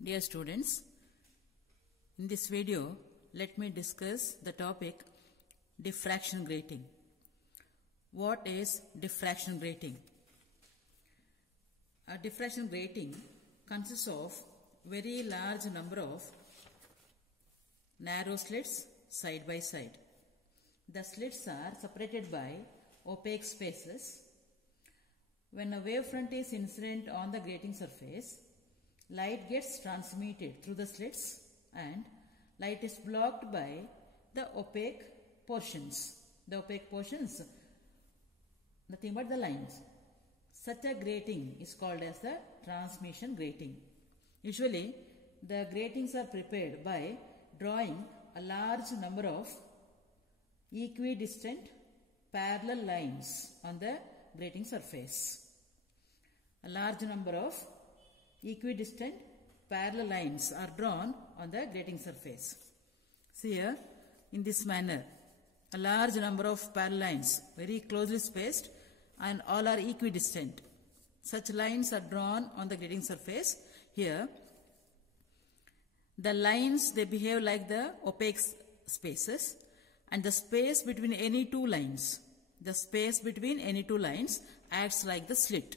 Dear students, in this video, let me discuss the topic diffraction grating. What is diffraction grating? A diffraction grating consists of very large number of narrow slits side by side. The slits are separated by opaque spaces. When a wavefront is incident on the grating surface, light gets transmitted through the slits and light is blocked by the opaque portions. The opaque portions, nothing but the lines. Such a grating is called as the transmission grating. Usually, the gratings are prepared by drawing a large number of equidistant parallel lines on the grating surface. A large number of equidistant parallel lines are drawn on the grating surface. See here, in this manner, a large number of parallel lines, very closely spaced, and all are equidistant. Such lines are drawn on the grating surface. Here, the lines, they behave like the opaque spaces, and the space between any two lines, acts like the slit,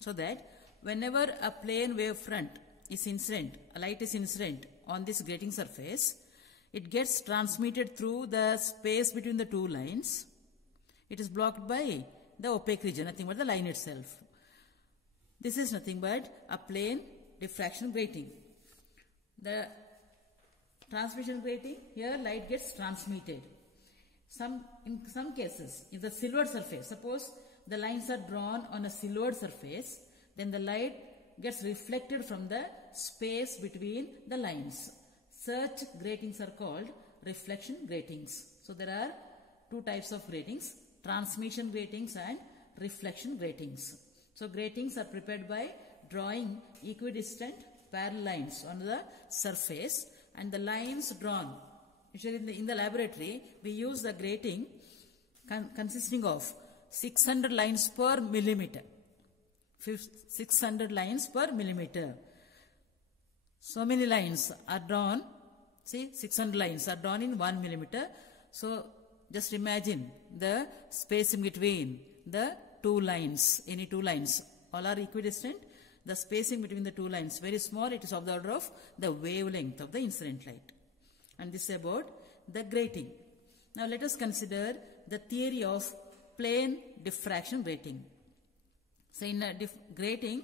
so that whenever a plane wavefront is incident, a light is incident on this grating surface, it gets transmitted through the space between the two lines. It is blocked by the opaque region, nothing but the line itself. This is nothing but a plane diffraction grating. The transmission grating, here light gets transmitted. In some cases, if the silvered surface, suppose the lines are drawn on a silvered surface, then the light gets reflected from the space between the lines. Such gratings are called reflection gratings. So there are two types of gratings, transmission gratings and reflection gratings. So gratings are prepared by drawing equidistant parallel lines on the surface, and the lines drawn, usually in the laboratory, we use the grating consisting of 600 lines per millimeter. 600 lines per millimeter. So many lines are drawn. See, 600 lines are drawn in 1 millimeter. So just imagine the space in between the two lines, any two lines, all are equidistant. The spacing between the two lines very small. It is of the order of the wavelength of the incident light. And this is about the grating. Now let us consider the theory of plane diffraction grating. So in a grating,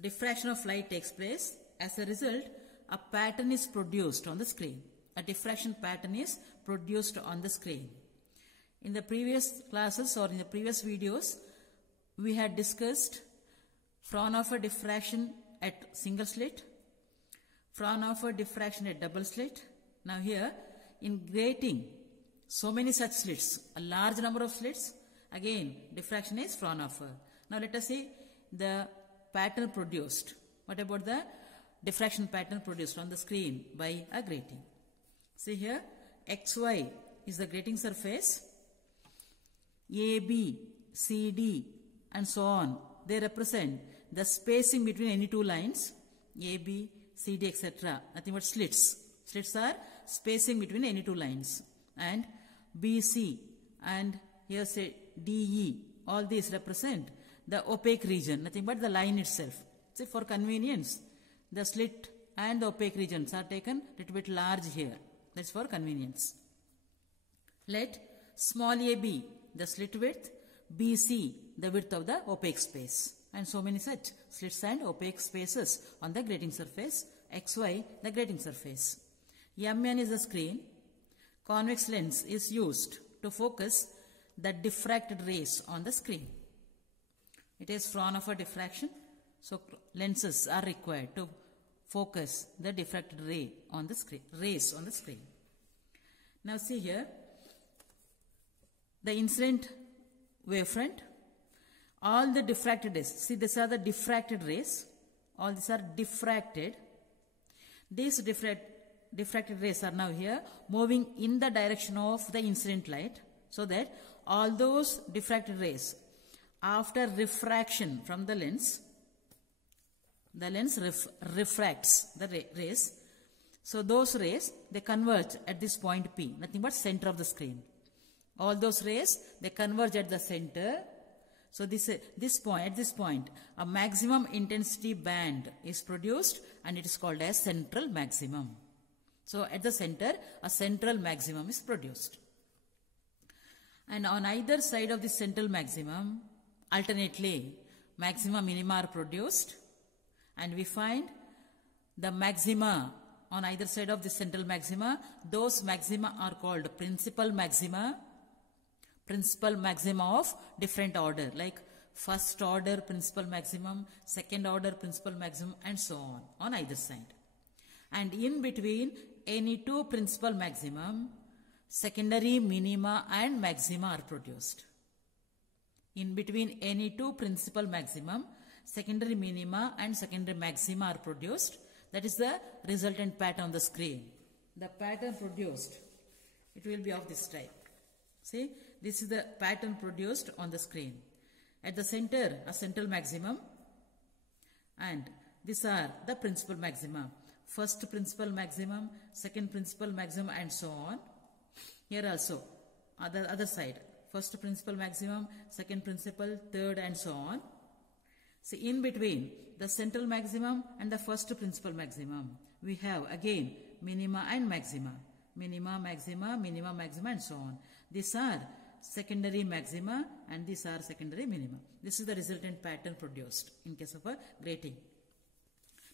diffraction of light takes place. As a result, a pattern is produced on the screen. A diffraction pattern is produced on the screen. In the previous classes or in the previous videos, we had discussed Fraunhofer diffraction at single slit, Fraunhofer diffraction at double slit. Now here, in grating, so many such slits, a large number of slits, again, diffraction is Fraunhofer. Now let us see the pattern produced. What about the diffraction pattern produced on the screen by a grating? See here, XY is the grating surface, AB, CD, and so on. They represent the spacing between any two lines, AB, CD, etc. Nothing but slits. Slits are spacing between any two lines. And BC and here say DE, all these represent the opaque region, nothing but the line itself. See, for convenience, the slit and the opaque regions are taken a little bit large here. That's for convenience. Let small a be the slit width, BC the width of the opaque space, and so many such slits and opaque spaces on the grating surface, XY the grating surface. MN is the screen. Convex lens is used to focus the diffracted rays on the screen. It is Fraunhofer diffraction, so lenses are required to focus the diffracted ray on the screen, rays on the screen. Now see here, the incident wavefront, all the diffracted rays, see these are the diffracted rays, all these are diffracted. These diffracted rays are now here moving in the direction of the incident light, so that all those diffracted rays, after refraction from the lens, The lens refracts the rays. So those rays, they converge at this point P, nothing but center of the screen. All those rays, they converge at the center. So at this point, a maximum intensity band is produced and it is called as central maximum. So at the center, a central maximum is produced. And on either side of the central maximum, alternately, maxima, minima are produced. And we find the maxima on either side of the central maxima. Those maxima are called principal maxima of different order, like first order principal maximum, second order principal maximum, and so on either side. And in between any two principal maximum, secondary minima and maxima are produced. In between any two principal maximum, secondary minima and secondary maxima are produced. That is the resultant pattern on the screen. The pattern produced, it will be of this type. See, this is the pattern produced on the screen. At the center, a central maximum, and these are the principal maxima. First principal maximum, second principal maximum, and so on. Here also, other side, first principal maximum, second principal, third, and so on. See, in between the central maximum and the first principal maximum, we have again minima and maxima. Minima, maxima, minima, maxima, and so on. These are secondary maxima and these are secondary minima. This is the resultant pattern produced in case of a grating.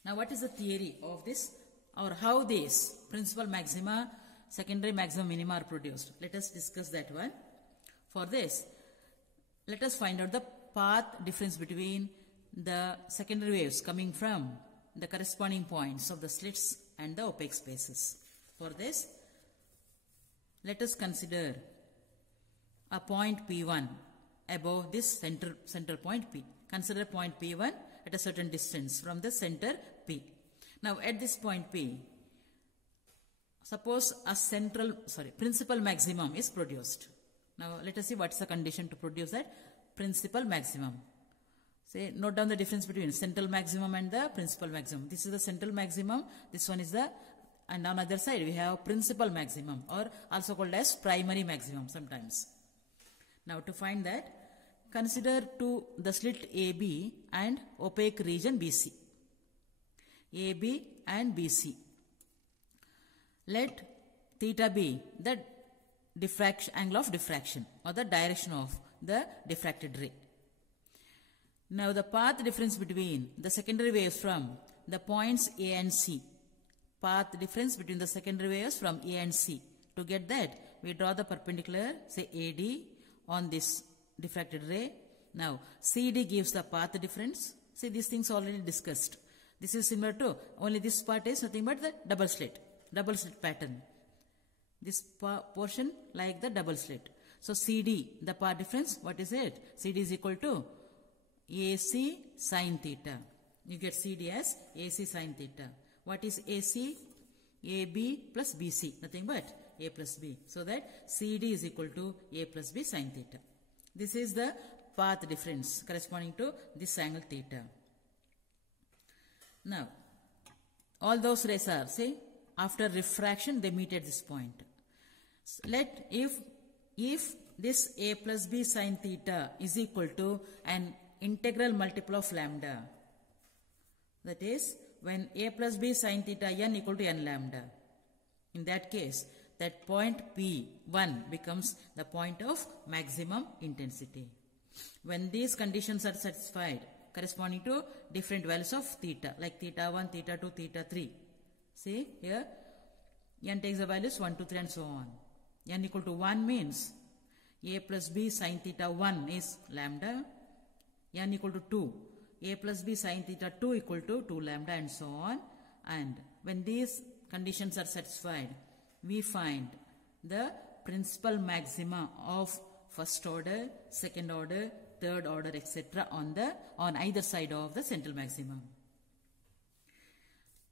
Now what is the theory of this, or how these principal maxima, secondary maxima, minima are produced? Let us discuss that one. For this, let us find out the path difference between the secondary waves coming from the corresponding points of the slits and the opaque spaces. For this, let us consider a point P1 above this center point P. Consider point P1 at a certain distance from the center P. Now at this point P, suppose a principal maximum is produced. Now let us see what's the condition to produce that principal maximum. Say, note down the difference between central maximum and the principal maximum. This is the central maximum, this one is the, and on other side we have principal maximum, or also called as primary maximum sometimes. Now to find that, consider the slit AB and opaque region BC. AB and BC. Let theta be the angle of diffraction, or the direction of the diffracted ray. Now the path difference between the secondary waves from the points A and C. Path difference between the secondary waves from A and C. To get that, we draw the perpendicular, say AD, on this diffracted ray. Now CD gives the path difference. See, these things already discussed. This is similar to, only this part is nothing but the double slit pattern. This portion like the double slit. So CD, the path difference, what is it? CD is equal to AC sine theta. You get CD as AC sine theta. What is AC? AB plus BC, nothing but A plus B. So that CD is equal to A plus B sine theta. This is the path difference corresponding to this angle theta. Now, all those rays are, say, after refraction they meet at this point. Let, if this A plus B sine theta is equal to an integral multiple of lambda, that is, when A plus B sine theta n equal to n lambda, in that case, that point P1 becomes the point of maximum intensity. When these conditions are satisfied, corresponding to different values of theta, like theta 1, theta 2, theta 3. See here, n takes the values 1, 2, 3 and so on. N equal to 1 means A plus B sine theta 1 is lambda. N equal to 2. A plus B sine theta 2 equal to 2 lambda and so on. And when these conditions are satisfied, we find the principal maxima of first order, second order, third order, etc. on either side of the central maximum.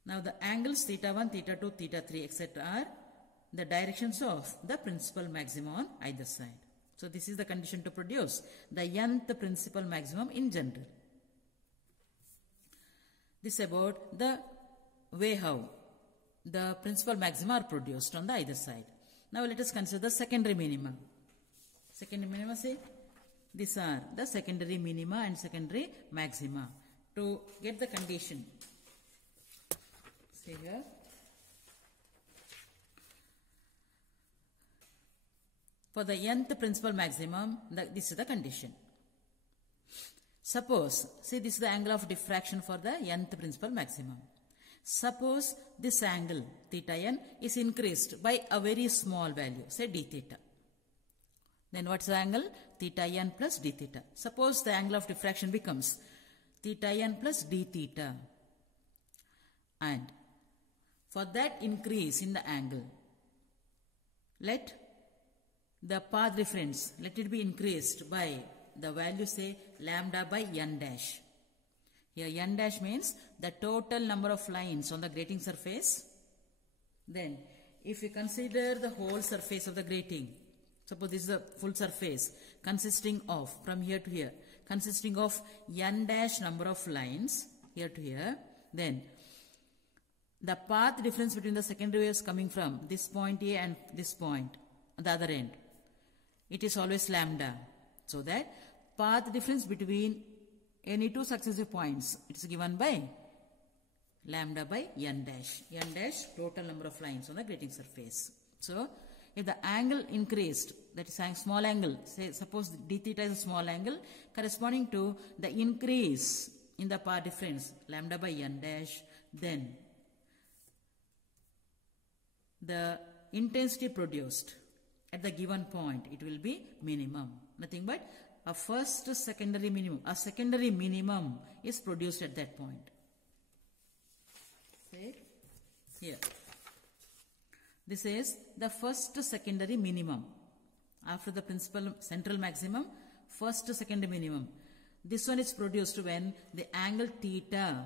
Now the angles theta 1, theta 2, theta 3, etc. are the directions of the principal maximum on either side. So this is the condition to produce the nth principal maximum in general. This about the way how the principal maxima are produced on the either side. Now let us consider the secondary minima. Secondary minima, say these are the secondary minima and secondary maxima. To get the condition, say here, for the nth principal maximum, this is the condition. Suppose, see this is the angle of diffraction for the nth principal maximum. Suppose this angle theta n is increased by a very small value, say d theta. Then what's the angle? Theta n plus d theta. Suppose the angle of diffraction becomes theta n plus d theta. And for that increase in the angle, let the path difference, let it be increased by the value, say lambda by n dash. Here n dash means the total number of lines on the grating surface. Then if you consider the whole surface of the grating, suppose this is a full surface consisting of, from here to here, consisting of n dash number of lines here to here, then the path difference between the secondary waves coming from this point A and this point on the other end, it is always lambda. So that path difference between any two successive points, it is given by lambda by n dash. N dash total number of lines on the grating surface. So if the angle increased, that is a small angle, say suppose d theta is a small angle corresponding to the increase in the path difference lambda by n dash, then the intensity produced at the given point, it will be minimum. Nothing but a first secondary minimum. A secondary minimum is produced at that point. Say here. This is the first secondary minimum. After the principal central maximum, first secondary minimum. This one is produced when the angle theta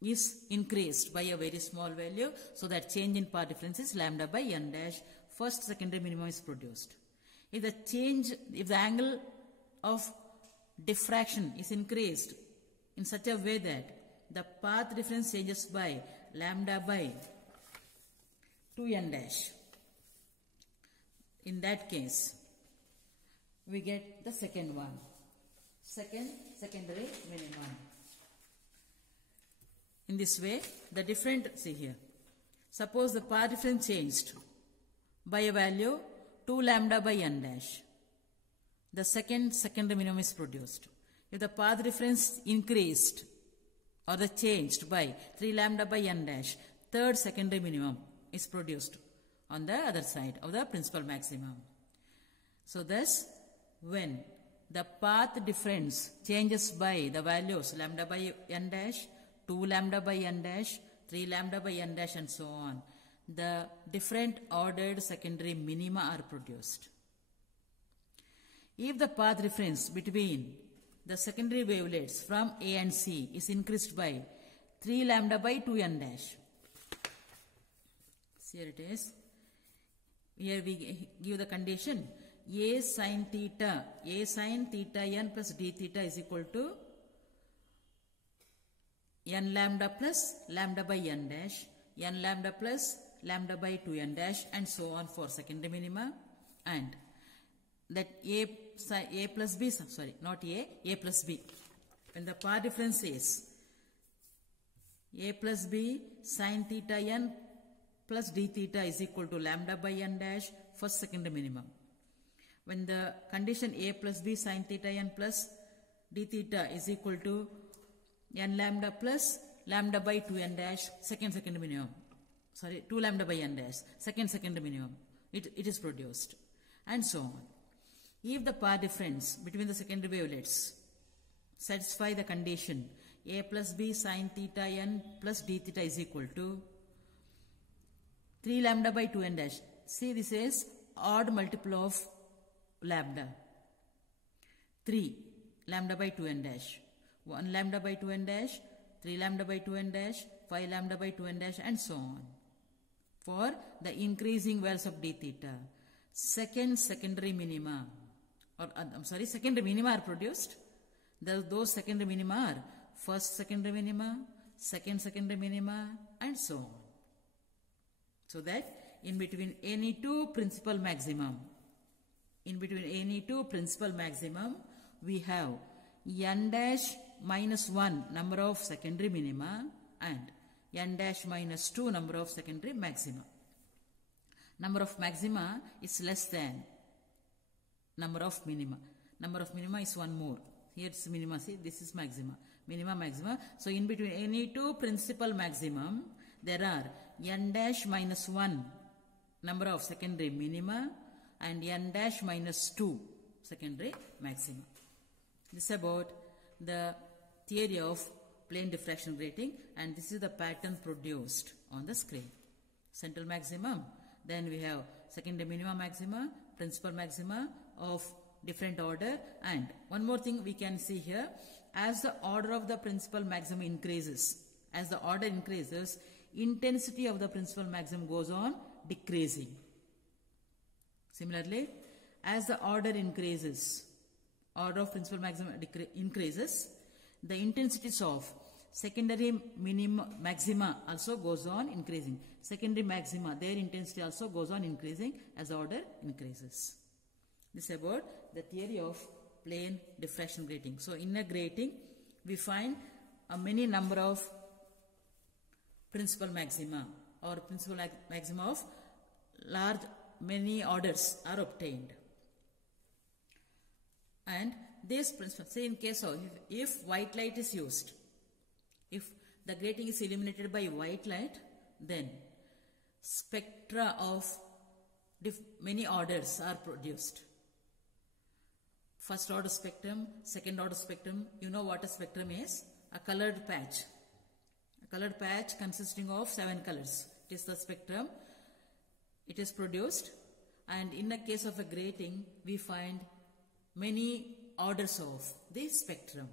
is increased by a very small value. So that change in path difference is lambda by n dash. First secondary minimum is produced. If the angle of diffraction is increased in such a way that the path difference changes by lambda by 2n dash, in that case, we get the second one. Secondary minimum. In this way, the different, see here, suppose the path difference changed by a value 2 lambda by n dash. The secondary minimum is produced. If the path difference increased or the changed by 3 lambda by n dash, third secondary minimum is produced on the other side of the principal maximum. So thus, when the path difference changes by the values lambda by n dash, 2 lambda by n dash, 3 lambda by n dash and so on, the different ordered secondary minima are produced. If the path difference between the secondary wavelets from A and C is increased by 3 lambda by 2n dash, here it is. Here we give the condition A sin theta n plus d theta is equal to n lambda plus lambda by n dash, n lambda plus lambda by 2n dash and so on for secondary minima, and that A plus B, sorry, not A plus B. When the path difference is A plus B sin theta n plus d theta is equal to lambda by n dash, first secondary minimum. When the condition A plus B sin theta n plus d theta is equal to n lambda plus lambda by 2n dash, second secondary minimum. Sorry, 2 lambda by n dash, second secondary minimum. It is produced. And so on. If the path difference between the secondary wavelets satisfy the condition A plus B sin theta n plus d theta is equal to 3 lambda by 2n dash. See, this is odd multiple of lambda. 3 lambda by 2n dash, 1 lambda by 2n dash, 3 lambda by 2n dash, 5 lambda by 2n dash and so on. For the increasing values of d theta, secondary minima, or secondary minima are produced. Those secondary minima are first secondary minima, second secondary minima, and so on. So that in between any two principal maximum, we have n dash minus 1 number of secondary minima and n dash minus 2 number of secondary maxima. Number of maxima is less than number of minima. Number of minima is one more. Here it's minima, see, this is maxima. Minima, maxima. So in between any two principal maximum, there are n dash minus 1 number of secondary minima and n dash minus 2 secondary maxima. This is about the theory of plane diffraction grating, and this is the pattern produced on the screen. Central maximum, then we have secondary minima maxima, principal maxima of different order, and one more thing we can see here, as the order of the principal maximum increases, intensity of the principal maximum goes on decreasing. Similarly, as the order increases, order of principal maximum increases, the intensities of secondary maxima also goes on increasing. Secondary maxima, their intensity also goes on increasing as the order increases. This is about the theory of plane diffraction grating. So in a grating, we find a many number of principal maxima or principal maxima of large many orders are obtained. And this principle, say in case of if white light is used, if the grating is illuminated by white light, then spectra of many orders are produced. First order spectrum, second order spectrum. You know what a spectrum is? A colored patch. A colored patch consisting of 7 colors. It is the spectrum. It is produced, and in the case of a grating, we find many orders of the spectrum.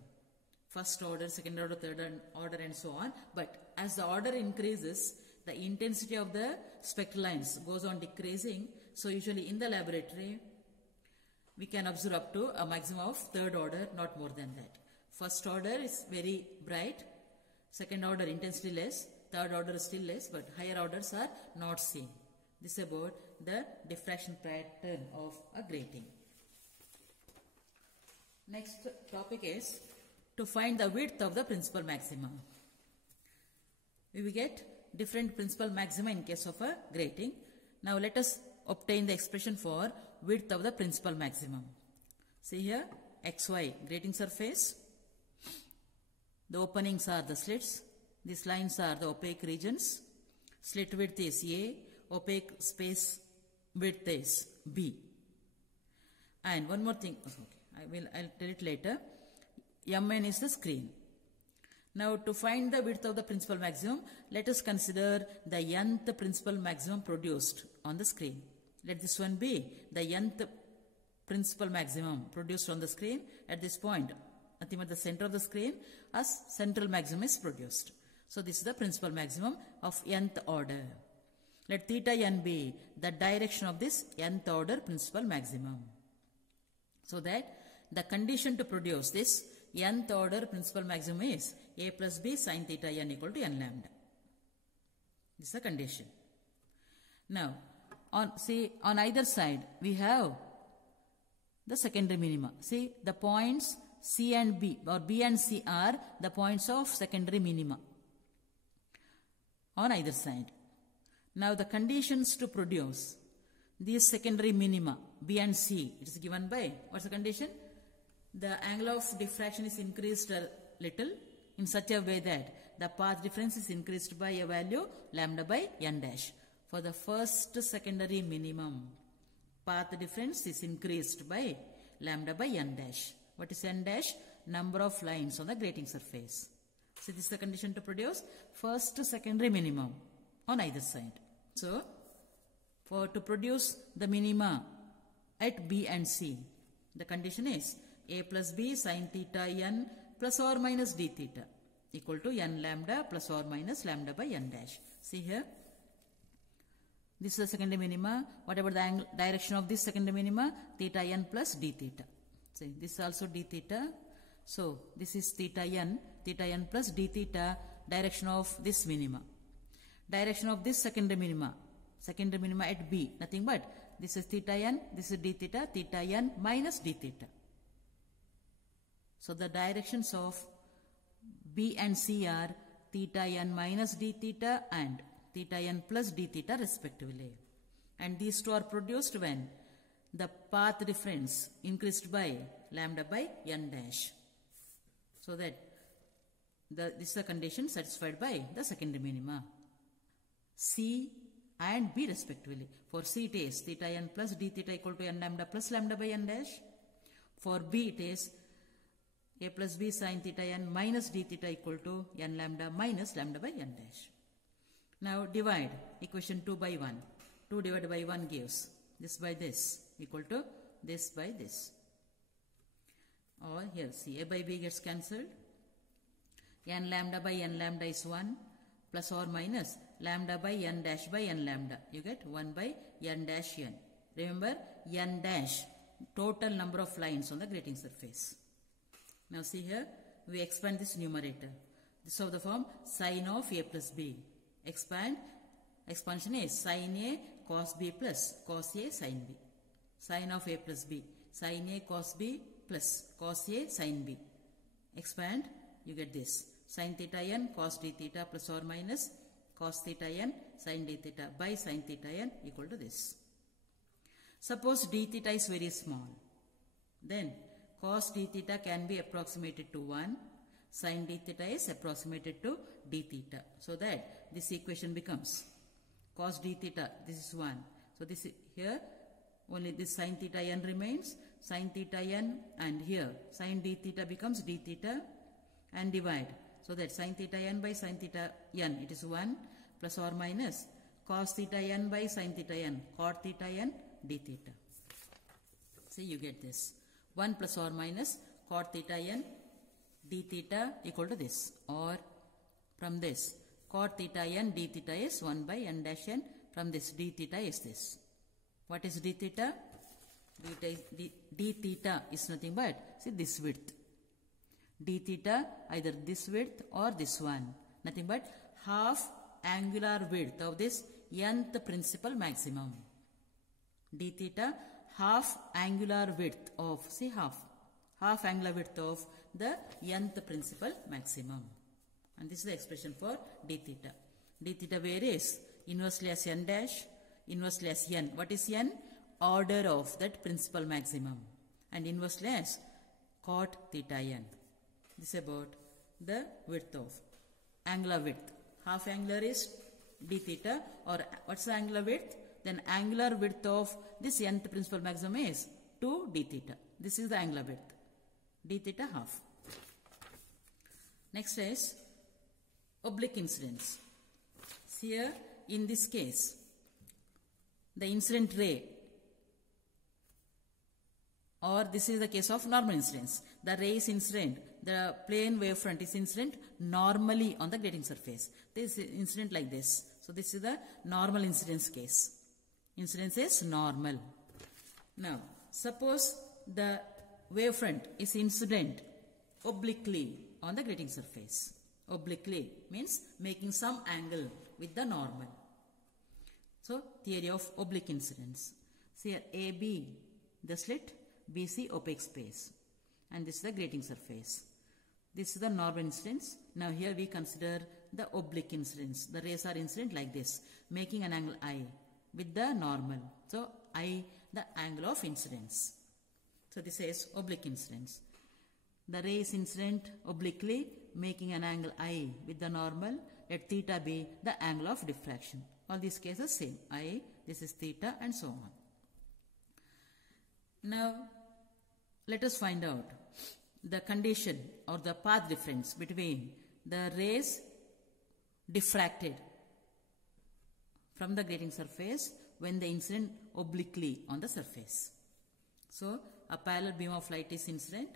First order, second order, third order, and so on. But as the order increases, the intensity of the spectral lines goes on decreasing. So usually in the laboratory, we can observe up to a maximum of third order, not more than that. First order is very bright, second order intensity less, third order is still less, but higher orders are not seen. This is about the diffraction pattern of a grating. Next topic is to find the width of the principal maxima. We will get different principal maxima in case of a grating. Now let us obtain the expression for width of the principal maximum. See here, XY grating surface. The openings are the slits. These lines are the opaque regions. Slit width is A, opaque space width is B. And one more thing, okay, I'll tell it later. Mn is the screen. Now to find the width of the principal maximum, let us consider the nth principal maximum produced on the screen. Let this one be the nth principal maximum produced on the screen. At this point, nothing but the center of the screen, as central maximum is produced. So this is the principal maximum of nth order. Let theta n be the direction of this nth order principal maximum. So that the condition to produce this nth order principal maximum is a plus b sin theta n equal to n lambda. This is the condition. Now, on either side, we have the secondary minima. See, the points C and B, or B and C are the points of secondary minima on either side. Now, the conditions to produce these secondary minima, B and C, it is given by, what's the condition? The angle of diffraction is increased a little in such a way that the path difference is increased by a value lambda by n dash. For the first secondary minimum, path difference is increased by lambda by n dash. What is n dash? Number of lines on the grating surface. So this is the condition to produce first secondary minimum on either side. So to produce the minima at B and C, the condition is a plus b sin theta n plus or minus d theta equal to n lambda plus or minus lambda by n dash. See here, this is the secondary minima. Whatever the angle, direction of this secondary minima, theta n plus d theta. See, this is also d theta. So this is theta n theta n plus d theta, direction of this minima. Direction of this secondary minima at B, nothing but this is theta n, this is d theta, theta n minus d theta. So the directions of B and C are theta n minus d theta and theta n plus d theta respectively. And these two are produced when the path difference increased by lambda by n dash. So that this is the condition satisfied by the secondary minima. C and B respectively. For C it is theta n plus d theta equal to n lambda plus lambda by n dash. For B it is a plus b sin theta n minus d theta equal to n lambda minus lambda by n dash. Now divide equation 2 by 1. 2 divided by 1 gives this by this equal to this by this. Or here see a by b gets cancelled. N lambda by n lambda is 1 plus or minus lambda by n dash by n lambda. You get 1 by n dash n. Remember n dash, total number of lines on the grating surface. Now see here, we expand this numerator. This of the form sin of a plus b. Expansion is sin a cos b plus cos a sin b. Sin of a plus b. Sin a cos b plus cos a sin b. Expand, you get this. Sin theta n cos d theta plus or minus cos theta n sin d theta by sin theta n equal to this. Suppose d theta is very small. Then cos d theta can be approximated to 1. Sin d theta is approximated to d theta. So that this equation becomes cos d theta, this is 1. So this here only this sin theta n remains. Sin theta n and here sin d theta becomes d theta and divide. So that sin theta n by sin theta n it is 1 plus or minus cos theta n by sin theta n cot theta n d theta. See you get this. 1 plus or minus cot theta n d theta equal to this, or from this cot theta n d theta is 1 by n dash n, from this d theta is this. What is d theta? D theta is nothing but, see this width. D theta either this width or this one, nothing but half angular width of this nth principal maximum. D theta half angular width of, see half angular width of the nth principal maximum. And this is the expression for d theta. D theta where is inversely as n dash, inversely as n. What is n? Order of that principal maximum. And inversely as cot theta n. This is about the width of angular width. Half angular is d theta, or what's the angular width? Then angular width of this nth principal maximum is 2 d theta. This is the angular width. D theta half. Next is oblique incidence. Here in this case, the incident ray, or this is the case of normal incidence. The ray is incident, the plane wavefront is incident normally on the grating surface. This is incident like this. So this is the normal incidence case. Incidence is normal. Now suppose the wavefront is incident obliquely on the grating surface. Obliquely means making some angle with the normal. So theory of oblique incidence. See here AB the slit, BC opaque space, and this is the grating surface. This is the normal incidence. Now here we consider the oblique incidence. The rays are incident like this, making an angle I with the normal. So I the angle of incidence. So this is oblique incidence. The ray is incident obliquely, making an angle I with the normal. Let theta be the angle of diffraction. All these cases same. I, this is theta, and so on. Now let us find out the condition or the path difference between the rays diffracted from the grating surface when the incident obliquely on the surface. So a parallel beam of light is incident.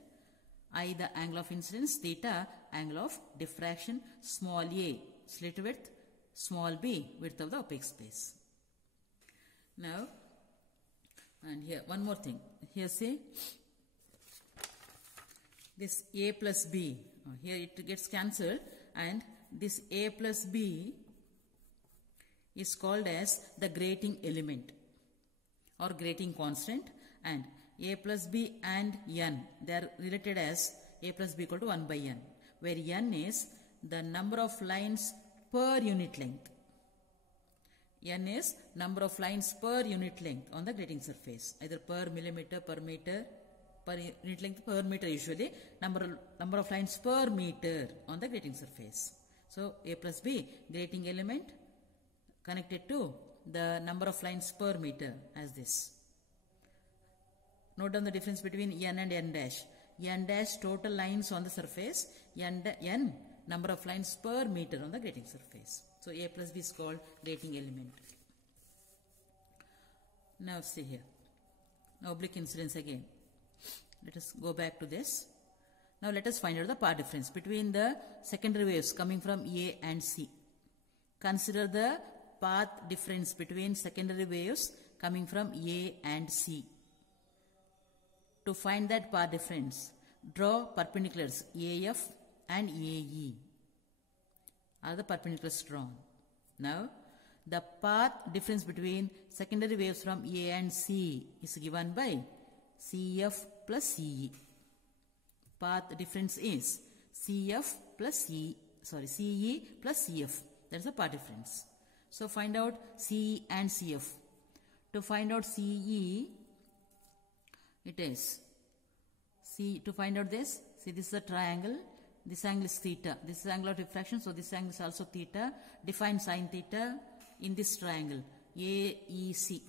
I the angle of incidence, theta angle of diffraction, small a slit width, small b width of the opaque space. Now, and here one more thing. Here say this a plus b Here it gets cancelled, and this a plus b is called as the grating element or grating constant, and a plus b and n, they are related as a plus b equal to 1 by n, where n is the number of lines per unit length. N is number of lines per unit length on the grating surface, either per millimeter, per meter, per unit length, per meter usually, number of lines per meter on the grating surface. So a plus b, grating element connected to the number of lines per meter as this. Note down the difference between n and n dash. N dash total lines on the surface, n number of lines per meter on the grating surface. So a plus b is called grating element. Now see here. Now oblique incidence again. Let us go back to this. Now let us find out the path difference between the secondary waves coming from A and C. Consider the path difference between secondary waves coming from A and C. To find that path difference, draw perpendiculars AF and AE. Are the perpendiculars drawn? Now, the path difference between secondary waves from A and C is given by CF plus CE. Path difference is CE plus CF. That is the path difference. So find out CE and CF. To find out CE, it is to find out this. See, this is a triangle. This angle is theta. This is angle of diffraction, so this angle is also theta. Define sine theta in this triangle AEC.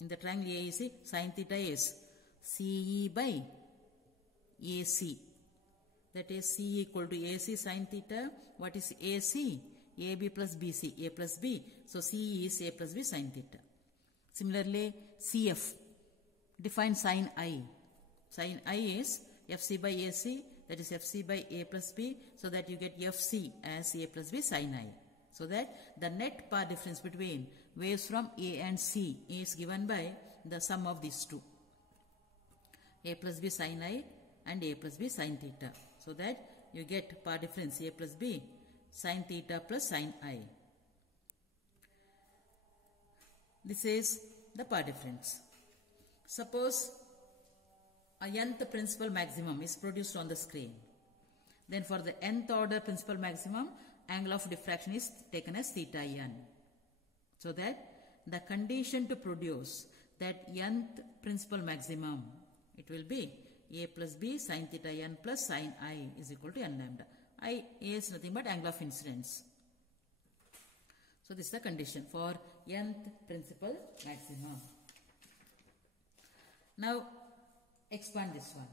In the triangle AEC, sine theta is CE by AC. That is CE equal to AC sine theta. What is AC? AB plus BC. A plus B. So CE is A plus B sine theta. Similarly, CF. Define sine I. Sine I is FC by AC. That is FC by A plus B, so that you get FC as A plus B sin I. So that the net path difference between waves from A and C is given by the sum of these two. A plus B sin I and A plus B sin theta. So that you get path difference A plus B sin theta plus sin I. This is the path difference. Suppose a nth principal maximum is produced on the screen. Then for the nth order principal maximum, angle of diffraction is taken as theta n. So that the condition to produce that nth principal maximum, it will be A plus B sin theta n plus sin I is equal to n lambda. I is nothing but angle of incidence. So this is the condition for nth principal maximum. Now expand this one.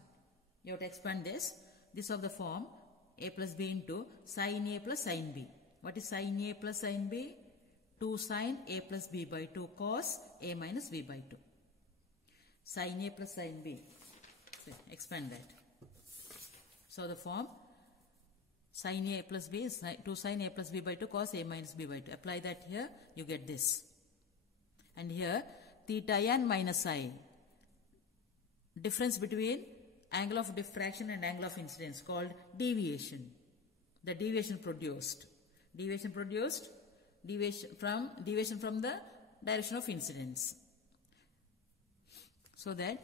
You have to expand this. This of the form A plus B into sin A plus sin B. What is sin A plus sin B? 2 sin A plus B by 2 cos A minus B by 2. Sin A plus sin B. So expand that. So the form sin A plus B is 2 sin A plus B by 2 cos A minus B by 2. Apply that here, you get this. And here theta n minus I. Difference between angle of diffraction and angle of incidence called deviation. The deviation produced. Deviation from the direction of incidence. So that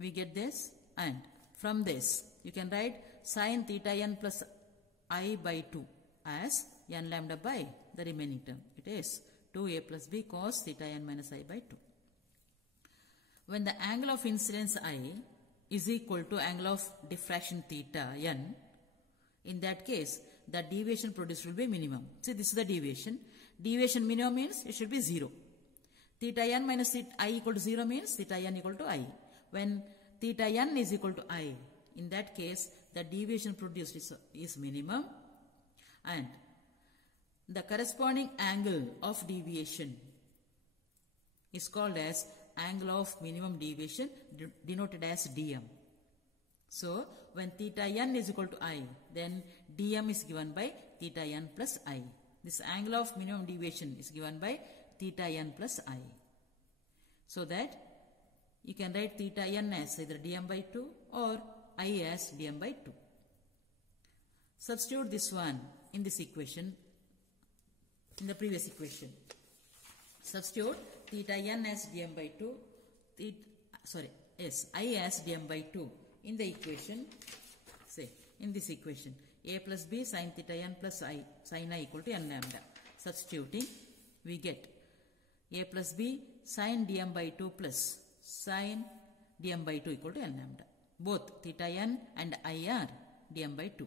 we get this, and from this you can write sin theta n plus I by 2 as n lambda by the remaining term. It is 2A plus B cos theta n minus I by 2. When the angle of incidence I is equal to angle of diffraction theta n, in that case, the deviation produced will be minimum. See, this is the deviation. Deviation minimum means it should be 0. Theta n minus theta I equal to 0 means theta n equal to I. When theta n is equal to I, in that case, the deviation produced is minimum, and the corresponding angle of deviation is called as angle of minimum deviation, denoted as dm. So when theta n is equal to I, then dm is given by theta n plus I. This angle of minimum deviation is given by theta n plus I. So that you can write theta n as either dm by 2 or I as dm by 2. Substitute this one in this equation, in the previous equation. Substitute theta n as dm by 2, I as dm by 2 in the equation. Say, in this equation, a plus b sin theta n plus I sin I equal to n lambda. Substituting, we get a plus b sin dm by 2 plus sin dm by 2 equal to n lambda. Both theta n and I are dm by 2.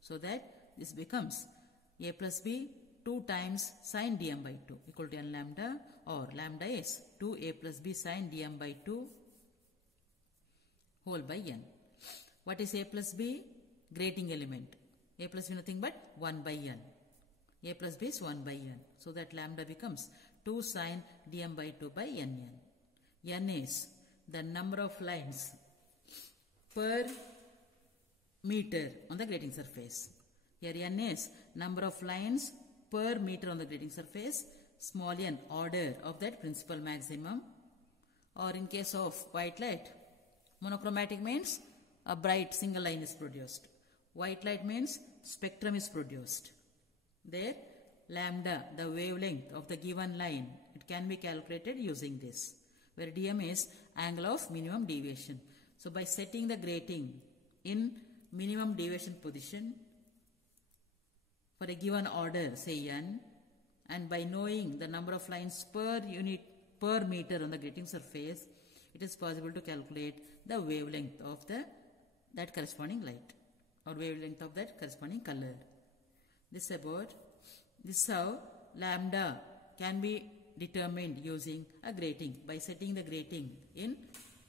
So that this becomes a plus b 2 times sin dm by 2 equal to n lambda, or lambda is 2a plus b sin dm by 2 whole by n. What is a plus b? Grating element. A plus b nothing but 1 by n. A plus b is 1 by n. So that lambda becomes 2 sin dm by 2 by n. N is the number of lines per meter on the grating surface. Here n is number of lines per meter on the grating surface. Small n, order of that principal maximum. Or in case of white light, monochromatic means a bright single line is produced. White light means spectrum is produced. There, lambda, the wavelength of the given line, it can be calculated using this, where dm is angle of minimum deviation. So by setting the grating in minimum deviation position for a given order, say n, and by knowing the number of lines per unit per meter on the grating surface, it is possible to calculate the wavelength of that corresponding light, or wavelength of that corresponding color. This is how lambda can be determined using a grating, by setting the grating in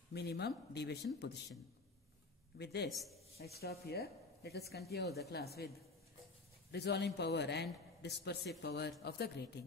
minimum deviation position. With this, I stop here. Let us continue the class with resolving power and dispersive power of the grating.